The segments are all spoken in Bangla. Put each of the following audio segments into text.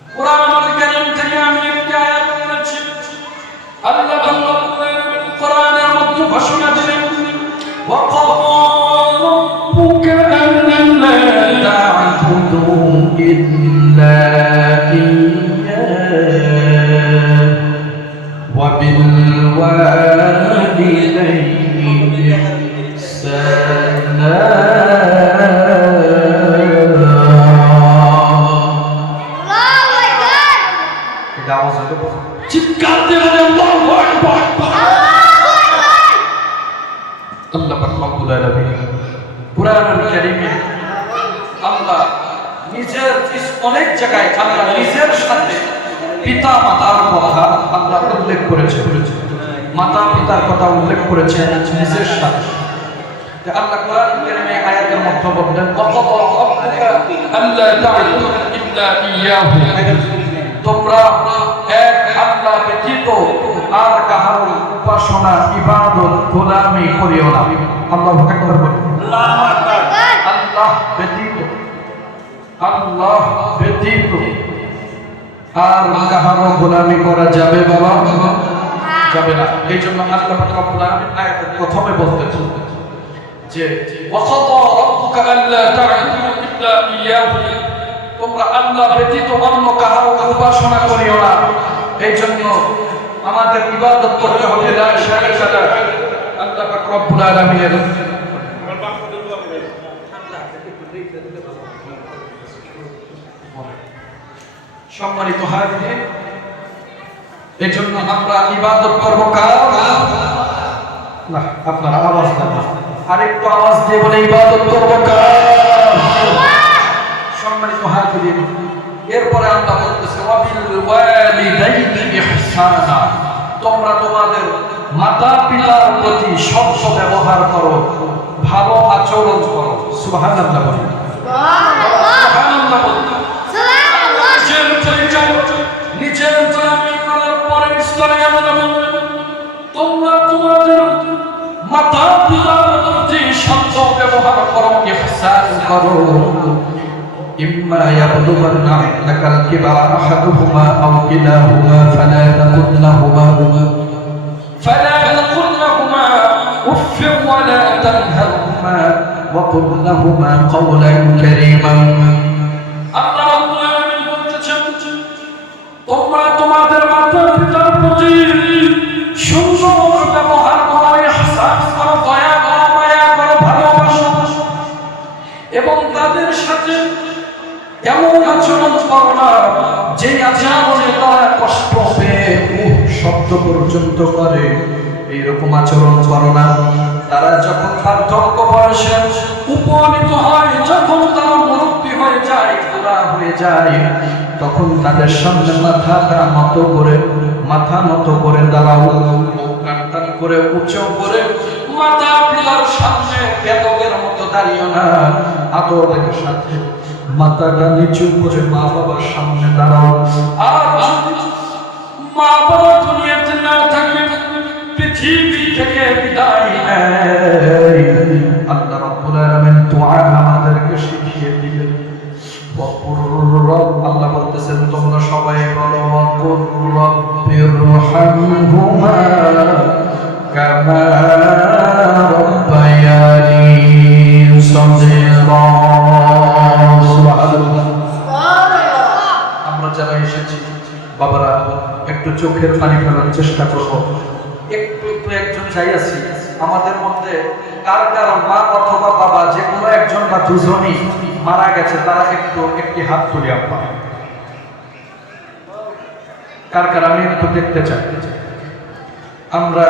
কুরআনুল কারীম থেকে আমি একটি আয়াত পড়েছি। আল্লাহ কোরআনের মধ্যে ঘোষণা দিলেন, ওয়া ক্বালা রাব্বুকা আল্লা তা'বুদু ইল্লা ইয়্যাহু ওয়া বিল ওয়ালিদাইনি ইহসানা। চিৎকার দিয়ে বলেন আল্লাহু আকবার। আল্লাহ পাক রব্বুল আলামিন কুরআনুল কারীমে আল্লাহ নিজের অনেক জায়গায় আল্লাহ নিজের সাথে পিতা মাতার কথা আল্লাহ উল্লেখ করেছেন, মাতা পিতার কথা উল্লেখ করেছেন নিজের সাথে। আল্লাহ কুরআনুল কারীমে আয়াতের মধ্যে বলেন, ওয়া ক্বালা রাব্বুকা আল্লা তা'বুদু ইল্লা ইয়্যাহু, তোমরা এক আল্লাহ ব্যতীত আর কাহার উপাসনা ইবাদত গোলামি করিও না। আল্লাহু আকবার বলেন। আল্লাহু আকবার। আল্লাহ ব্যতীত আর কাহার গোলামি করা যাবে বাবা? যাবে না। এই জন্য আল্লাহ পাক রব্বুল আলামিন আয়াতের প্রথমে বলতেছেন যে ওয়া ক্বালা রাব্বুকা আল্লা তা'বুদু ইল্লা ইয়্যাহু, তোমরা আল্লাহ ব্যতীত অন্য কাহার উপাসনা করিও না। এই জন্য আমাদের ইবাদত করতে হবে লা শারীকা লাহু, আল্লাহ পাক রব্বুল আলামিনের। সম্মানিত হাজির, এই জন্য আমরা ইবাদত করব কার? না, আপনারা আওয়াজ দেন, আরেকটু আওয়াজ দিয়ে বলে ইবাদত করব কার? সম্মানিত হাজির, এরপরে আল্লাহ বলতেছে ওয়া বিল ওয়ালিদাইনি ইহসানা, তোমরা তোমাদের মাতা পিতার প্রতি সৎ ব্যবহার করো, ভালো আচরণ করো। সুবহানাল্লাহ বলেন। সুবহানাল্লাহ বলেন। নিজের জামি করার পরে ইসলামে আমরা বলবেন, তোমরা তোমাদের মাতা পিতার প্রতি সৎ ব্যবহার করো, ইহসান করো। إما يبلغن عندك الكبر أحدهما أو كلاهما فلا تقل لهما أف ولا تنهرهما وقل لهما قولا كريما। আল্লাহ রাব্বুল আলামিন বলতেছেন, তোমরা তোমাদের মাতা পিতার প্রতি সুন্দর ব্যবহার করো, ইহসান করো, দয়া করো, মায়া করো, ভালোবাসো, এবং তাদের সাথে এমন আচরণ করো না যে আচরণে তারা কষ্ট পেয়ে শব্দ পর্যন্ত করে, এইরকম আচরণ করো না। তারা যখন বার্ধক্য বয়সে উপনীত হয়, যখন তারা মুরব্বী হয়ে যায়, বুড়া হয়ে যায়, তখন তাদের সামনে মাথা নত করে দাঁড়াও, টান করে উঁচু করে মাথা পিতার সামনে বেদকের মতো দাঁড়িও না, আদরের সাথে মাথাটা নিচু করে মা বাবার সামনে দাঁড়াও। আর মা বাবা দুনিয়াতে না থাকে, পৃথিবী থেকে বিদায় নেয়, আল্লাহ রাব্বুল আলামিন দোয়া আমাদেরকে শিখিয়ে দিলেন। আল্লাহ বলতেছেন, তোমরা সবাই বলো ওয়াকুর রাব্বিরহামহুমা কামা রাব্বায়ানি সগীরা। আমরা যারা এসেছি বাবারা, একটু চোখের পানি ফেলার চেষ্টা করব। একটু একজন যাই আছি আমাদের মধ্যে কার মা অথবা বাবা যে কোনো একজন বা দুজনই মারা গেছে, তারা একটি হাত তুলি। কার আমি একটু দেখতে চাই। আমরা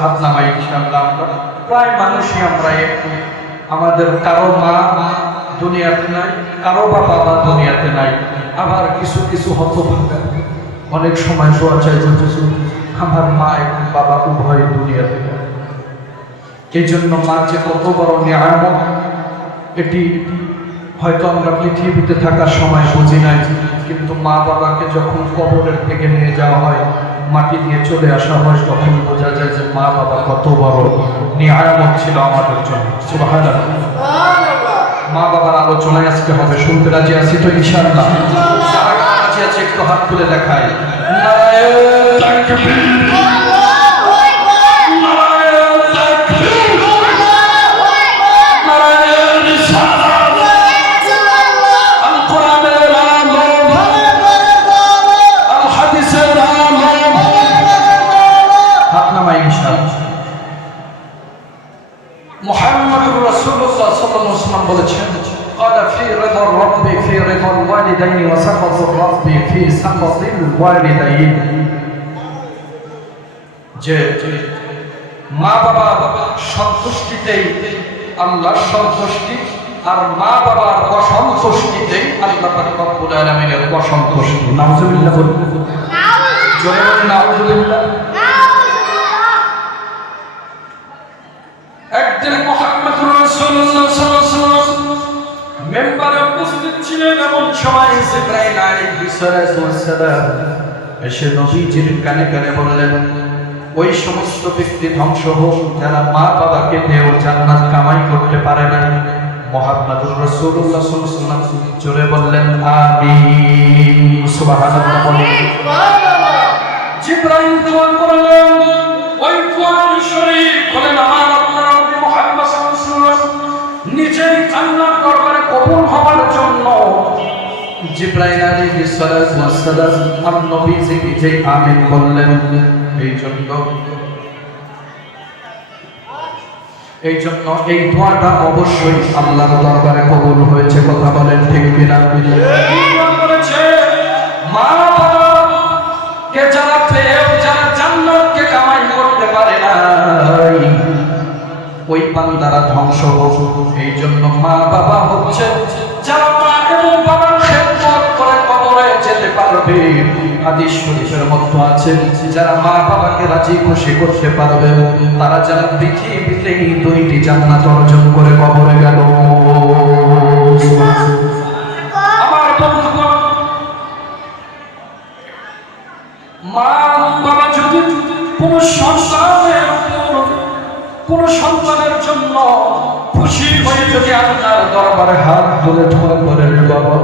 হাত নামাই ইনশাআল্লাহ। আমরা প্রায় মানুষই আমরা একটু, আমাদের কারো মা দুনিয়াতে নাই, কারো বাবা দুনিয়াতে নাই। আবার কিছু কিছু হতভাগা অনেক সময় শোয়া চাই বলতেছে আমার মা এবং বাবা উভয় দুনিয়াতে নাই। এই জন্য মা যে কত বড় নিয়ামত, এটি হয়তো আমরা পৃথিবীতে থাকার সময় বুঝি নাই, কিন্তু মা বাবাকে যখন কবরের থেকে নিয়ে যাওয়া হয়, মাটি দিয়ে চলে আসা হয়, তখন বোঝা যায় যে মা বাবা কত বড় নিয়ামত ছিল আমাদের জন্য। সুবহানাল্লাহ। মা বাবার আলোচনায় আজকে হবে, শুনতে রাজি আছি তো ইনশাআল্লাহ? যারা রাজি আছে একটু হাত তুলে দেখায় নারায়ে তাকবীর মুহাম্মদুর রাসূলুল্লাহ সাল্লাল্লাহু আলাইহি ওয়াসাল্লাম বলেছেন قال في رضا الرب في رضا الوالدين وسخط الرب في سخط الوالدين যে মা বাবা সন্তুষ্টিতেই আল্লাহর সন্তুষ্টি আর মা বাবার অসন্তুষ্টিতেই আল্লাহ পাক রব্বুল আলামিনের অসন্তুষ্টি নাউযুবিল্লাহ জোরে বলেন নাউযুবিল্লাহ একদিন মুহাম্মদুর রাসূলুল্লাহ সাল্লাল্লাহু আলাইহি ওয়াসাল্লাম মেম্বারে উপস্থিত ছিলেন এমন সময় জিবরাইল আলাইহিস সালাম এসে নবীজির কানে কানে বললেন ওই সমস্ত ব্যক্তি ধ্বংস হোক যারা মা বাবাকে পেয়েও জান্নাত কামাই করতে পারে না মুহাম্মদুর রাসূলুল্লাহ সাল্লাল্লাহু আলাইহি ওয়াসাল্লাম জোরে বললেন আমিন সুবহানাল্লাহ বলেন জিবরাইল দোয়া করলেন ওই কোরআন শরীফ বলেন আমার আল্লাহ নবী মুহাম্মদ সাল্লাল্লাহু আলাইহি ওয়াসাল্লাম নিজেই জান্নাত দরবারে কবুল হওয়ার জন্য জিবরাইল আলাইহিস সালাতু ওয়াস সালাম আর নবীজিকে যে আমিন বললেন এই জন্য এই দোয়াটা অবশ্যই আল্লাহর দরবারে কবুল হয়েছে কথা বলেন ঠিক কিনা মা বাবাকে যারা পেয়েও যারা জান্নাতকে কামাই করতে পারে না ওই বান্দারা ধ্বংস হোক এই জন্য মা বাবা হচ্ছে যারা মা এবং বাবার খেদমত করে কবরে যেতে পারবে হাদিস শরীফের মধ্যে আছে যারা মা বাবাকে রাজি খুশি করতে পারবে তারা যারা পৃথিবীতে দুইটি জান্নাত অর্জন করে কবরে গেল আমার বন্ধুগণ মা বাবা যদি কোন সন্তানের জন্য খুশি হয়ে যদি আল্লাহর দরবারে হাত তুলে দোয়া করেন বাবা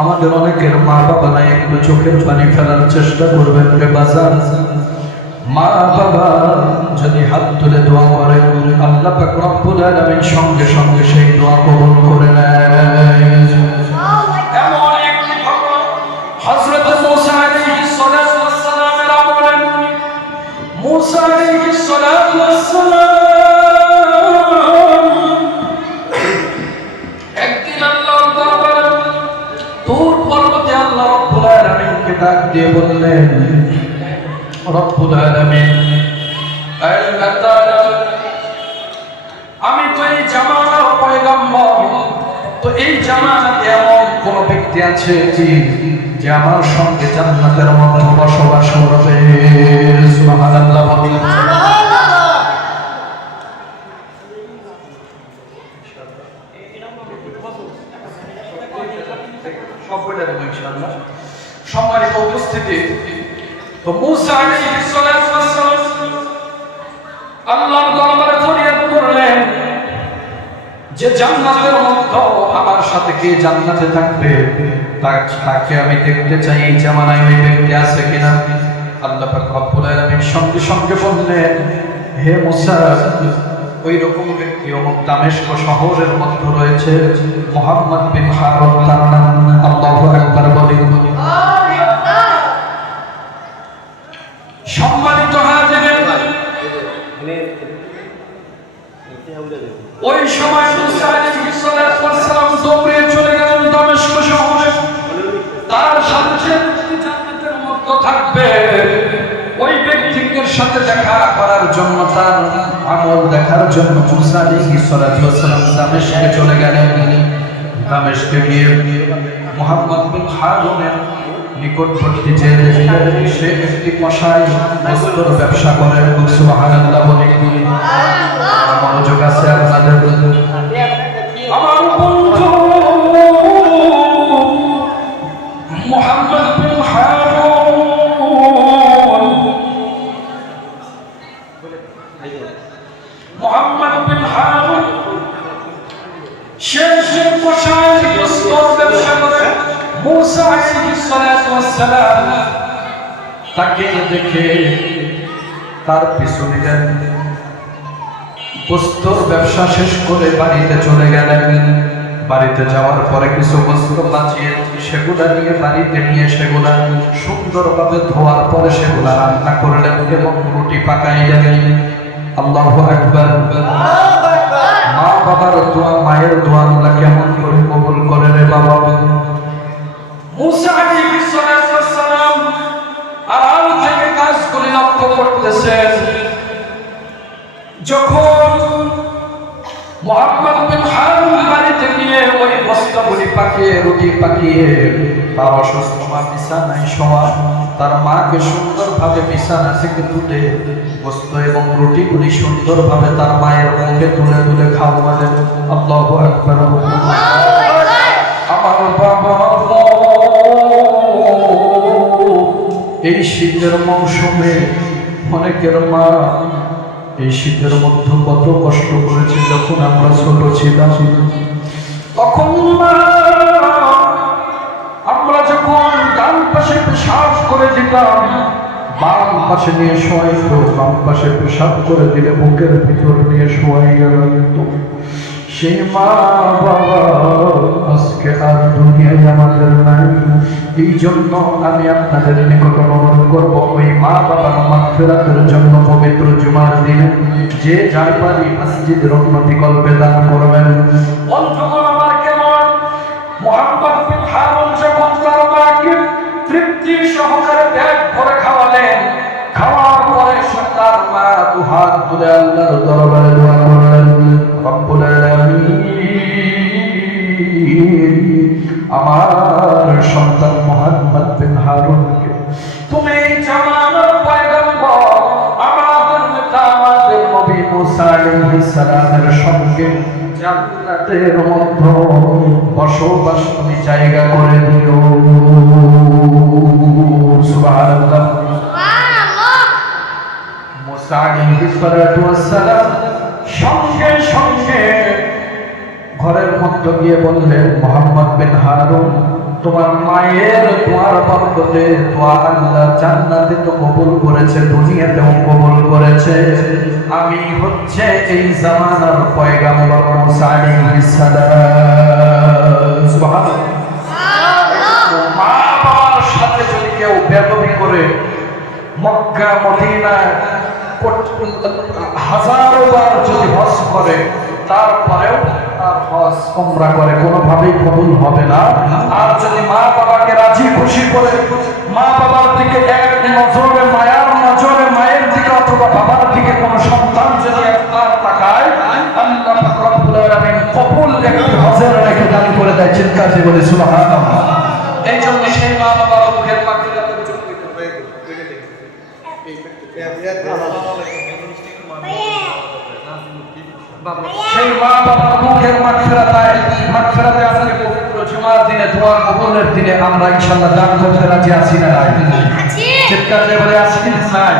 আমাদের অনেকের মা বাবা নাই একটু চোখের পানি ফেলার চেষ্টা করবেন রে বাজার মা বাবা যদি হাত তুলে দোয়া করে আল্লাহ পাক রব্বুল আলামিন সঙ্গে সঙ্গে সেই দোয়া কবুল করে নেয় এমন এক ঘটনা হযরত মুসা আলাইহিস সালাতু ওয়াস সালামের আমলেন মুসা আলাইহিস সালাতু ওয়াস সালাম একদিন আল্লাহর দরবারে তুর পর্বতে আল্লাহ রব্বুল আলামিনকে ডাক দিয়ে বললেন রব্বুল আলামিন আমি তো এই জামানার পয়গম্বর তো এই জামানাতে এমন কোন ব্যক্তি আছে যে আমার সঙ্গে জান্নাতের মধ্যে বসবাস করবে সুবহানাল্লাহ বলেন সম্মানিত উপস্থিতি তো মুসা আলাইহিস সালাতু ওয়াস সালাম আল্লাহর দরবারে ফরিয়াদ করলেন যে জান্নাতের মধ্যে আমার সাথে কে জান্নাতে থাকবে তাকে আমি দেখতে চাই এই জামানায় ওই ব্যক্তি আছে কিনা আল্লাহ পাক রব্বুল আলামিন সঙ্গে সঙ্গে বললেন হে মুসা ওই রকম ব্যক্তি অমুক দামেস্ক শহরের মধ্যে রয়েছে মুহাম্মদ বিন হারুন তার নাম আল্লাহু আকবার বলেন সম্মানিত হাজিরিন ওই সময় মুসা আলাইহিস সালাম দৌড়ে চলে গেলেন দামেস্ক শহরে তার সাথে জান্নাতের মধ্যে থাকবে ওই ব্যক্তির সাথে দেখা করার জন্য তার আমল দেখার জন্য মুসা আলাইহিস সালাম দামেস্কে চলে গেলেন দামেস্কে গিয়ে মুহাম্মদ বিন হারুনের নিকটবর্তী যে সে একটি কসাই বস্ত্র ব্যবসা করে সুবহানাল্লাহ বলে মনোযোগ আছে আপনাদের আমার বন্ধু মুহাম্মদ বিন হারুন সে কসাই বস্ত্র ব্যবসা করে মুসা আলাইহিস সালাম তাকে দেখে তার পিছু নিলেন। বস্ত্র ব্যবসা শেষ করে বাড়িতে চলে গেলেন। বাড়িতে যাওয়ার পরে কিছু বস্ত্র বাঁচিয়ে সেগুলা নিয়ে বাড়িতে নিয়ে সেগুলা সুন্দরভাবে ধোয়ার পরে সেগুলা রান্না করলেন এবং রুটি পাকাইলেন। আল্লাহু আকবার। মা বাবার দোয়া, মায়ের দোয়া আল্লাহ কেমন করে কবুল করে রে বাবা। মুসা আলাইহিস সালাম আড়াল থেকে কাজ করে লক্ষ্য করতেছেন। যখন মুহাম্মদ বিন হারুন বাড়িতে গিয়ে ওই বস্তাগুলি পাকিয়ে রুটি পাকিয়ে তার অসুস্থ মা বিছানায় শোয়া, তার মাকে সুন্দরভাবে বিছানা থেকে তুলে বস্ত্র এবং রুটিগুলি সুন্দরভাবে তার মায়ের মুখে তুলে তুলে খাওয়ালেন। আল্লাহু আকবার। আমার বাবা এই শীতের মৌসুমে অনেকের মা এই শীতের মধ্যে কত কষ্ট করেছে। যখন আমরা ছোট ছিলাম তখন আমরা যখন ডান পাশে পেশাব করে দিতাম, বাম পাশে নিয়ে শোয়াইত, বাম পাশে পেশাব করে দিলে বুকের ভিতর নিয়ে শোয়াই গেল। সেই মা বাবা আজকে আর দুনিয়ায় আমাদের নাই। এই জন্য আমি আপনাদের নিকট অনুরোধ করব, ওই মা বাবার মাগফিরাতের জন্য পবিত্র জুমার দিনে যে যার পারি মসজিদ রহমতি কল্পে দান করবেন। বন্ধুগণ আমার, কেমন মুহাম্মদ বিন হারুন যখন তার মাকে তৃপ্তি সহকারে পেট ভরে খাওয়ালেন, খাওয়ার পরে তার মা দুহাত তুলে আল্লাহর দরবারে দোয়া করলেন, রব্বুল আলামিন আমার সন্তান মুহাম্মদ বিন হারুনকে তুমি জামানার পয়গম্বর আমাদের নেতা আমাদের নবী মুসা আলাইহিস সালামের সঙ্গে জান্নাতের মধ্যে বসবাস তুমি জায়গা করে দিও। সুবহানাল্লাহ। মুসা আলাইহিস সালাম সঙ্গে সঙ্গে ঘরের মধ্যে গিয়ে বললেন, মুহাম্মদ বিন হারুন তোমার মায়ের দোয়ার বরকতে দোয়া আল্লাহ জান্নাতে তো কবুল করেছে, দুনিয়াতেও কবুল করেছে। আমি হচ্ছে এই জামানার পয়গম্বর মুসা আলাইহিস সালাম। সুবহানাল্লাহ। মা বাবার সাথে যদি কেউ বেয়াদবি করে মক্কা মদিনা হাজারো বার যদি হজ করে, তারপরেও তার হজ উমরা করে কোনোভাবেই কবুল হবে না। আর যদি মা বাবাকে রাজি খুশি করে মা বাবার দিকে এক নজরে মায়ার নজরে মায়ের দিকে অথবা বাবার দিকে কোনো সন্তান যদি একবার তাকায়, আল্লাহ পাক রব্বুল আলামিন কবুল একটি হজের রেখে দান করে দেয়। চিৎকার দিয়ে বলে সুবহানাল্লাহ। এই জন্য সেই মা বাবার মুখের মাগফিরাতের জন্য সেই মা বাবার মুখের মাগফিরাতে আজকে পবিত্র জুমার দিনে দোয়া কবুলের দিনে আমরা ইনশাআল্লাহ দান করতে রাজি আছি না নাই? চিৎকার দিয়ে বলে আছি না নাই?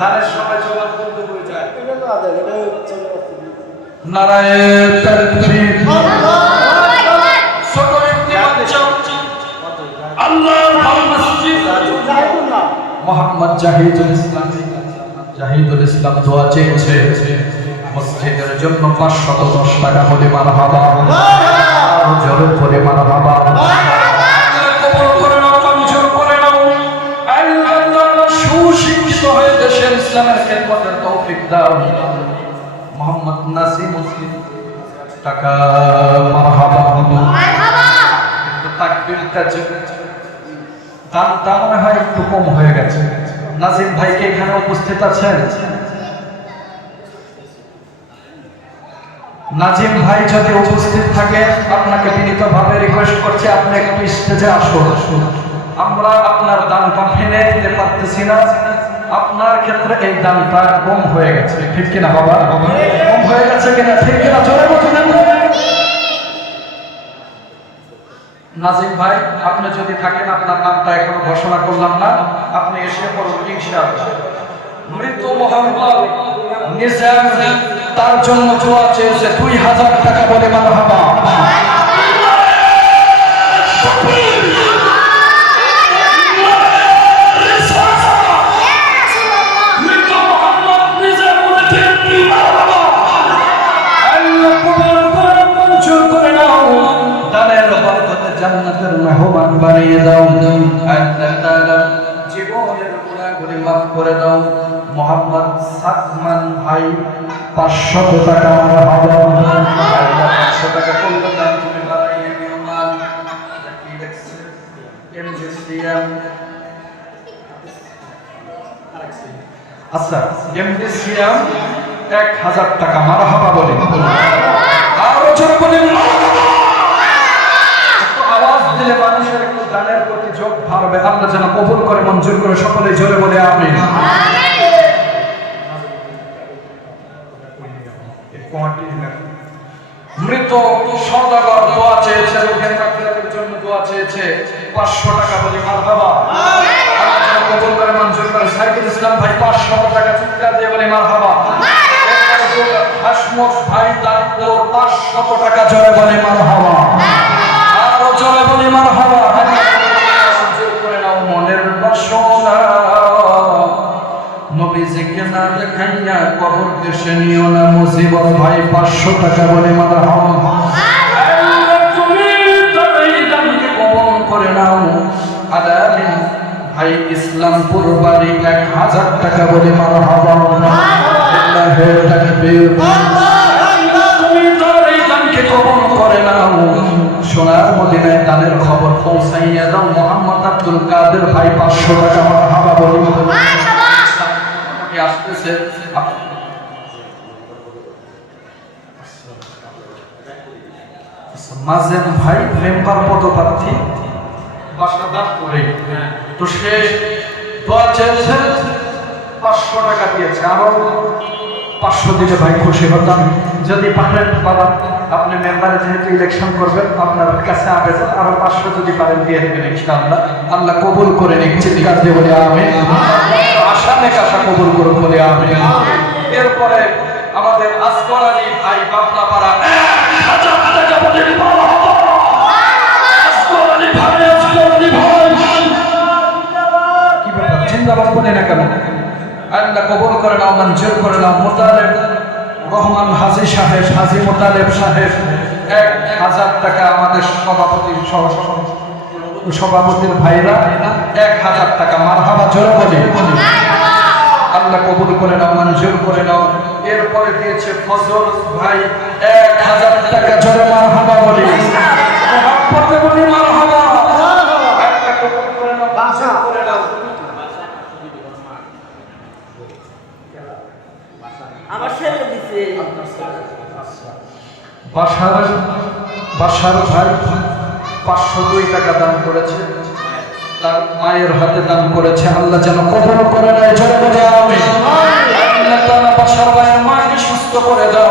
দানের সময় জবাব বন্ধ হয়ে যায়। নারায়ে তাকবীর। ছোট একটি বাচ্চা আল্লাহর মসজিদ মোহাম্মদ জাহিদুল ইসলাম দোয়া চেয়েছে মসজিদের জন্য 510 টাকা হলে মারহাবা, আরো জোরে করে মারহাবা। কবুল করে নাও, মঞ্জুর করে নাও। আল্লাহ সুশিক্ষিত হয়ে দেশের ইসলামের খেদমতের তৌফিক দাও। মোহাম্মদ নাসিম মুসলিম টাকা মারহাবা মারহাবা। কিন্তু তাকবীরটা দাম মনে হয় একটু কম হয়ে গেছে। নাজিম ভাইকে এখানে উপস্থিত আছেন? নাজিম ভাই যদি উপস্থিত থাকে আপনাকে বিনীতভাবে রিকোয়েস্ট করছি আপনি একটু স্টেজে আসুন। আমরা আপনার দানটা ফেলে দিতে পারতেছি না, আপনার ক্ষেত্রে এই দানটা কম হয়ে গেছে, ঠিক কিনা বাবা? কম হয়ে গেছে কিনা, ঠিক কিনা? জোরে বলুন। নাজিম ভাই আপনি যদি থাকেন, আপনার নামটা এখনো ঘোষণা করলাম না, আপনি এসে পড়ুন ইনশাআল্লাহ। মৃত মোহাম্মদ নিজাম তার জন্য দোয়া চেয়েছে 2000 টাকা বলে মারহাবা। বানিয়ে দাও। আল্লাহ তাআলা জীবনের গুনাহগুলি মাফ করে দাও। মোহাম্মদ সাদমান ভাই 500 টাকা মারহাবা। আল্লাহ 500 টাকা করলে দান তুমি বাড়াইয়ে দিও না। কি দেখছে এমজিসিএম আচ্ছা এমজিসিএম 1000 টাকা মারহাবা বলে আরো জোরে বলেন। আওয়াজ দিলে মানুষের একটু দানের প্রতি যোগ বাড়বে। আল্লাহ যেন কবুল করে মঞ্জুর করে সকলে জোরে বলে আমিন। মৃত সওদাগর দোয়া চেয়েছে, রোগের মাগফিরাতের জন্য দোয়া চেয়েছে, 500 টাকা বলে মারহাবা। আল্লাহ যেন কবুল করে মঞ্জুর করে। সাইদুল ইসলাম ভাই 500 টাকা চিৎকার দিয়ে বলে মারহাবা। হাসমত ভাই দানপুর 500 টাকা জোরে বলে মারহাবা। আরো জোরে বলে মারহাবা। মঞ্জুর করে নাও মনের বাসনা নবীজিকে না দেখাইয়া কবর দেশে নিও না। মুজিবত ভাই 500 টাকা বলে মারহাবা। আল্লাহ তুমি তাই দানকে কবুল করে নাও। আলামিন ভাই ইসলামপুর বাড়ি 1000 টাকা বলে মারহাবা। আল্লাহু তাকবীর। আল্লাহ তুমি তাই দানকে কবুল করে নাও। সোনার মদিনায় দানের খবর পৌঁছাইয়া দাও। মোহাম্মদ আব্দুল কাদের ভাই 500 টাকা মারহাবা বলে আসতেছে। মাজেম ভাই মেম্বার পদপ্রার্থী বাসাদার করে, তো সে দোয়া চেয়েছে 500 টাকা দিয়েছে। আরো 500 দিলে ভাই খুশি হতাম। যদি পারেন বাবা আপনি মেম্বারে যেহেতু ইলেকশন করবেন আপনার কাছে আবেদন আরো 500 যদি পারেন দিয়ে দেবেন ইনশাআল্লাহ। আল্লাহ কবুল করে নিক। চিৎকার দিয়ে বলে আমিন। আশা নেক আশা কবুল করুন বলে আমিন। এরপরে আমাদের আসগর আলী ভাই বাবলাপাড়া 1000 টাকা বলে মারহাবা। আসগর আলী ভাই, আসগর আলী ভাই কি ব্যাপার জিন্দাবাদ বলে না কেন? আল্লাহ কবুল করে নাও, মঞ্জুর করে নাও। মোতালেব রহমান হাজী সাহেব, হাজী মোতালেব সাহেব 1000 টাকা আমাদের সভাপতির ভাইরা 1000 টাকা মারহাবা জোরে বলে। আল্লাহ কবুল করে নাও, মঞ্জুর করে নাও। এরপরে দিয়েছে ফজল ভাই 1000 টাকা জোরে মারহাবা বলে। মহব্বতে বলি মারহাবা। আল্লাহ কবুল করে নাও, মঞ্জুর করে নাও। আমার ছেলে দিছে বাসার ভাই 502 টাকা দান করেছে, তার মায়ের হাতে দান করেছে। আল্লাহ যেন কবুল করে নেয় জোরে বলে আমিন। আল্লাহ তাআলা বাসার ভাইয়ের মাকে সুস্থ করে দাও।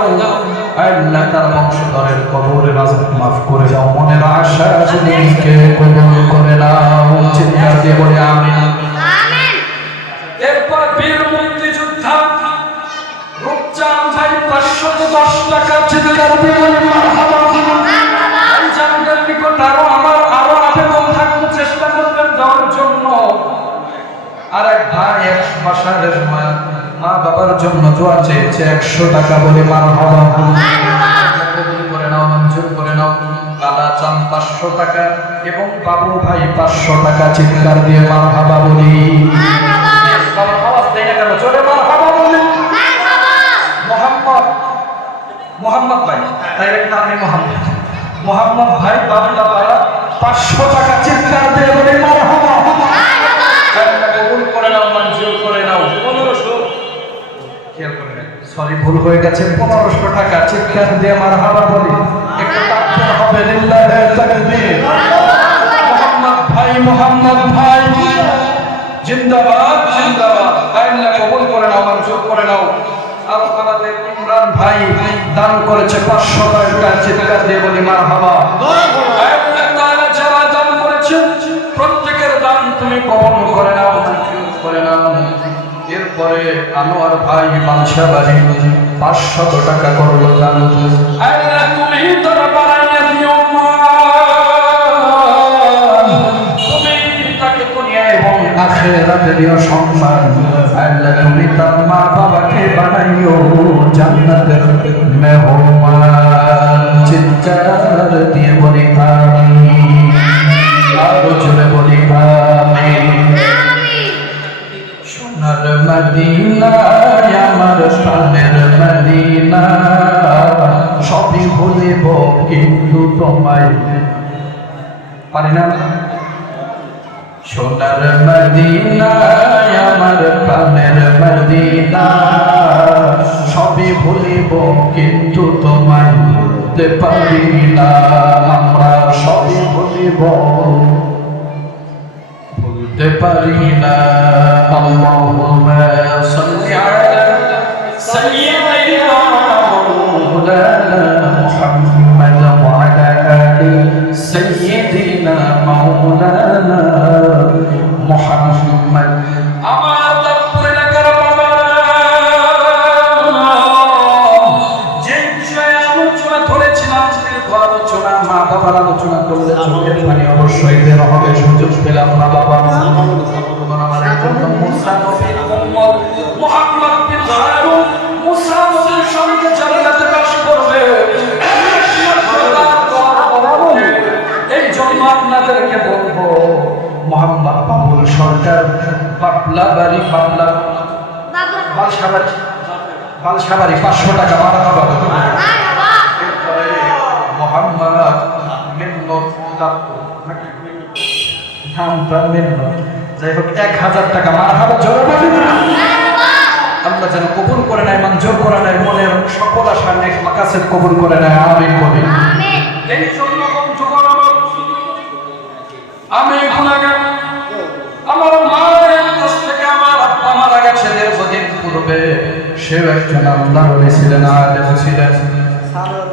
আল্লাহ তার বংশধরের কবরের আযাব মাফ করে দাও। মনের আশা জিনিসকে কবুল করে নাও। চিৎকার দিয়ে বলে আমিন। এরপর বীর মুক্তিযোদ্ধা রূপচাঁদ ভাই 510 টাকা চিৎকার দিয়ে বলে মারহাবা। জানদের নিকট আরো আবেদন থাকবে, চেষ্টা করবেন দেওয়ার জন্য। আর এক ভাই 100 বাসারের মা বাবার জন্য দোয়া চেয়েছে 100 টাকা বলে মারহাবা। কবুল করে নাও, মঞ্জুর করে নাও। কালা চাঁদ 500 টাকা এবং বাবু ভাই 500 টাকা চিৎকার দিয়ে মারহাবা বলি। বাবা আওয়াজ দেয় না কেন? জোরে মারহাবা বলি। মোহাম্মদ ভাই ডাইরেক্ট নামে মোহাম্মদ ভাই বাবলাপাড়া 500 টাকা চিৎকার দিয়ে বলে মারহাবা। আল্লাহ কবুল করে নাও, মঞ্জুর করে নাও। 1500 খেয়াল করে নেন, সরি ভুল হয়ে গেছে। 1500 টাকা চিৎকার দিয়ে মারহাবা বলি। একটু তাকবীর হবে। লিল্লাহি তাকবীর। মোহাম্মদ ভাই জিন্দাবাদ জিন্দাবাদ। আল্লাহ কবুল করে নাও, মঞ্জুর করে নাও। আর আমাদের ইমরান ভাই দান করেছে 500 টাকা চিৎকার দিয়ে বলি মারহাবা। আল্লাহ তাআলা যারা দান করেছেন প্রত্যেকের দান তুমি কবুল করে নাও, মঞ্জুর করে নাও। এরপরে আনোয়ার ভাই বাঞ্ছাবাড়ি 500 টাকা করলো দান। আল্লাহ তুমি তার বাড়াইয়া দিও মা। তুমি তাকে দুনিয়া এবং আখিরাতে দিও সম্মান। আল্লাহ তুমি তার মা বাবাকে বানাইও জান্নাতের মেহমান। চিৎকার দিয়ে বলি আমিন। আরো জোরে মদিনা সবই ভুলিব কিন্তু তোমায় পারি না। সোনার মদিনা আমার প্রাণের মদিনা সবই ভুলিব কিন্তু তোমায় ভুলতে পারি না। আমরা সবই ভুলিব ভুলতে পারি না। আল্লাহুম্মা সাল্লি আলা সাইয়্যিদিনা মাওলানা মুহাম্মাদ ওয়া আলা আলি সাইয়্যিদিনা মাওলানা মুহাম্মাদ। আমার তারপরে লাগার বাবা যে বিষয়ে আলোচনা ধরেছিলাম আলোচনা মা বাবার আলোচনা করলে চোখের পানি অবশ্যই বের হবে। সুযোগ পেলাম না বাবা আমার একজন মুসা নবীর উম্মত মুহাম্মদ বিন হারুন মুসা নবীর সঙ্গে জান্নাতে বাস করবে। এই জন্য আপনাদেরকে বলবো মোহাম্মদ বাবুল সরকার পাবলা বাড়ি পাবলা বালসাবাড়ি 500 টাকা মারা বাবা মোহাম্মদ মিন্নত নামটা মিন্নত যাই হোক 1000 টাকা মারা হবে জোরে বলি আল্লাহ যেন কবুল করে নেয় মঞ্জুর করে নেয় মনের সকল আশা নেক মাকাসেদ কবুল করে নেয় আমিন বলি আমিন। এই জন্য আমি গুনাহগার আমার মায়ের কাছ থেকে আমার আব্বা মারা গেছে দীর্ঘদিন পূর্বে। সেও একজন আল্লাহর ওলি ছিলেন আলেম ছিলেন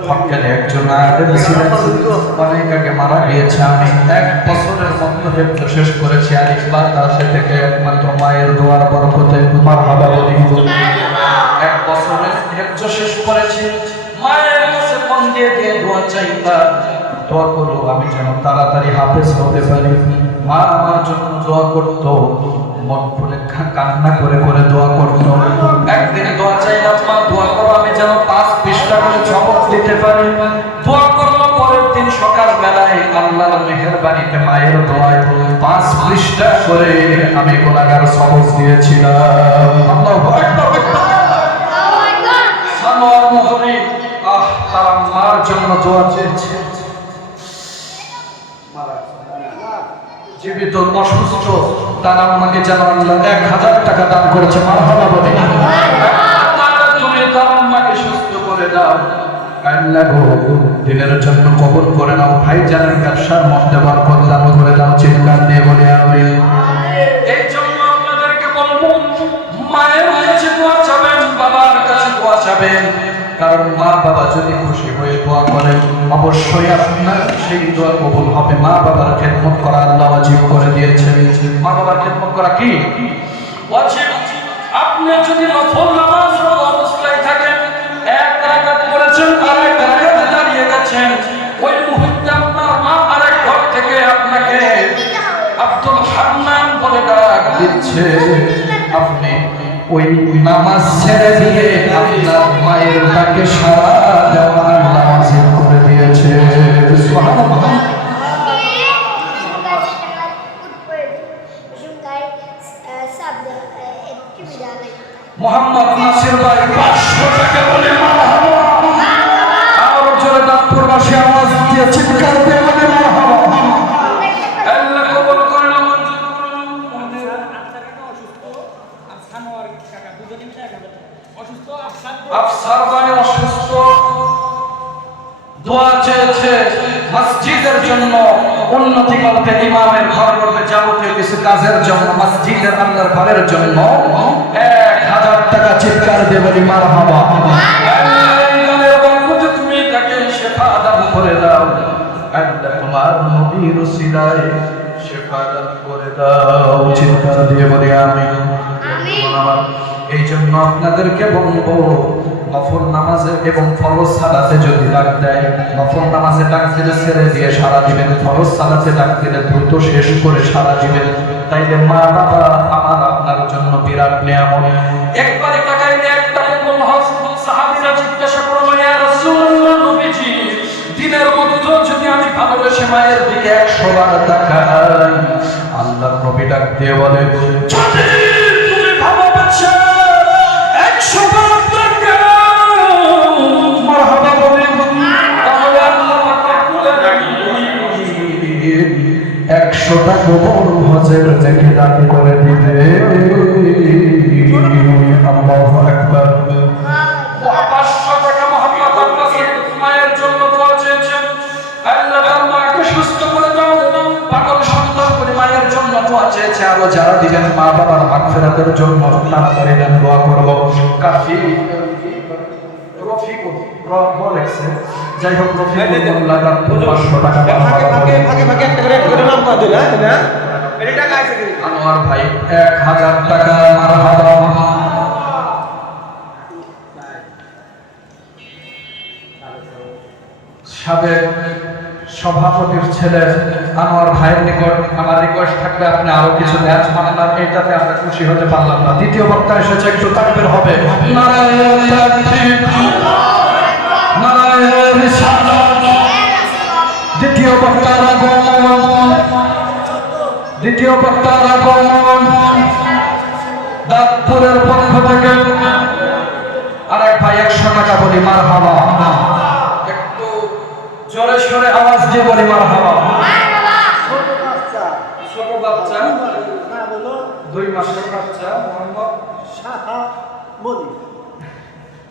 হক্কানি একজন আলেম ছিলেন। অনেক আগে মারা গিয়েছে। আমি 1 বছরের মধ্যে হেফজ শেষ করেছি আলিফ বা তা থেকে একমাত্র মায়ের দোয়ার বরকতে মারহাবা বলি। 1 বছরে হেফজ শেষ করেছি। মায়ের কাছে মন দিয়ে দোয়া চাইতাম দোয়া করো আমি যেন তাড়াতাড়ি হাফেজ হতে পারি। মা আমার জন্য দোয়া করতো মন খুলে কান্না করে করে দোয়া করতো। একদিন দোয়া চাইলাম মা দোয়া করো আমি যেন 5 পৃষ্ঠা করে সবক দিতে পারি। দোয়া করলো পরের দিন সকাল বেলায় আল্লাহর মেহেরবানিতে মায়ের দোয়ায় 5 পৃষ্ঠা করে আমি গুনাহগার সবক দিয়েছিলাম। আল্লাহু আকবার সানোয়ার মোহরি তার মার জন্য দোয়া চেয়েছে। জীবিত অসুস্থ তার আম্মাকে যেন আল্লাহ 1000 টাকা দান করেছে মারহাবা বলি। তুমি তার আম্মাকে সুস্থ করে দাও আল্লাহ গো দিনের জন্য কবুল করে নাও। ভাইজানের ব্যবসার মধ্যে বরকত দান করে দাও চিৎকার দিয়ে বলি আমিন। এই জন্য আপনাদেরকে বলবো মায়ের কাছে দোয়া চাবেন বাবার কাছে দোয়া চাবেন। কারণ মা বাবা যদি খুশি হয়ে দোয়া করেন অবশ্যই আপনার সেই দোয়া কবুল হবে। মা বাবার খেদমত করা আল্লাহ ওয়াজিব করে দিয়েছেন। মা বাবার খেদমত করা কি ওয়াজিব। আপনি যদি নফল নামাজ অবস্থায় থাকেন 1 রাকাত পড়েছেন আর 1 রাকাতে দাঁড়িয়ে গেছেন ওই মুহূর্তে আপনার মা আরেক ঘর থেকে আপনাকে আব্দুল হান্নান বলে ডাক দিচ্ছে। আপনি ওই নামাজ ছেড়ে দিয়ে আপনার মায়ের ডাকে সাড়া দেওয়া আল্লাহ ওয়াজিব করে দিয়েছে। সুবহানাল্লাহ। মোহাম্মদ নাসির ভাই 500 টাকা বলে মারহাবা। আর জোরে দান প্রবাসী আওয়াজ দিয়ে চিৎকার দিয়ে বলে মারহাবা। আল্লাহ কবুল করেন মঞ্জুর করুন। আফসার ভাই অসুস্থ দোয়া চেয়েছে মসজিদের জন্য উন্নতি করতে ইমামের ঘর করতে যাবতীয় কিছু কাজের জন্য মসজিদের আল্লাহর ঘরের জন্য 1000 টাকা চিৎকার দিয়ে বলি মারহাবা। তুমি তাকে শেফা দান করে দাও আল্লাহ তোমার নবীর উসিলায় শেফা দান করে দাও চিৎকার দিয়ে বলি আমিন। এই জন্য আপনাদেরকে বলবো নফল নামাজে এবং ফরজ সালাতে যদি ডাক দেয় নফল নামাজে ডাক দিলে ছেড়ে দিয়ে সারা দিবেন, ফরজ সালাতে ডাক দিলে দ্রুত শেষ করে সারা দিবেন। তাইলে মা বাবা আমার আপনার জন্য বিরাট নিয়ামত। একবারে তাকাইলে একটা বলল সাহাবীরা জিজ্ঞাসা করলো ইয়া রাসূলুল্লাহ নবীজি দিনের মধ্যে যদি আমি ভালোবেসে মায়ের দিকে 100 বার তাকাই আল্লাহর নবী ডাক দিয়ে বলে যদি তুমি ভালোবাসো 100 বার তাকাও 100টা গোবর হজের থেকে দাবি করে দিবে। আল্লাহু আকবার। 500 টাকা মোহাম্মদ আব্বাস মায়ের জন্য দোয়া চেয়েছেন, আল্লাহ তার মাকে সুস্থ করে দাও। পাগল সন্তান করে মায়ের জন্য দোয়া চেয়েছে। আরো যারা দিলেন মা বাবার মাগফিরাতের জন্য তাড়াতাড়ি দেন, দোয়া করব। কাফি রফিক বলেছে, যাই হোক রফিকুল্লাহ তার 500 টাকা ভাগে একটা করে নাম করে দিলা না এই টাকা আছে কি আনোয়ার ভাই 1000 টাকা মারহাবা। সাবেক সভাপতির ছেলে আনোয়ার ভাইয়ের নিকট আমার রিকোয়েস্ট থাকবে, আপনি আরো কিছু দেন। আপনার এইটাতে আমরা খুশি হতে পারলাম না। দ্বিতীয় বক্তা এসেছে, একটু তাকবীর হবে। নারায়ে তাকবীর, নারায়ে রিসালাত। দ্বিতীয় বক্তার আগমন, দ্বিতীয় বক্তার আগমন। দাঁতপুরের পক্ষ থেকে আরেক ভাই 100 টাকা বলি মারহাবা। একটু জোরে সোরে আওয়াজ দিয়ে বলি মারহাবা। ছোট বাচ্চা 2 মাসের বাচ্চা মোহাম্মদ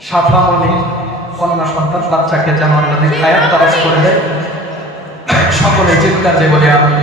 সাফামণি কন্যা সন্তান, বাচ্চাকে যেন আল্লাহ হায়াত দারাজ করে দেয়। সকলে চিৎকার দিয়ে বলি আমিন।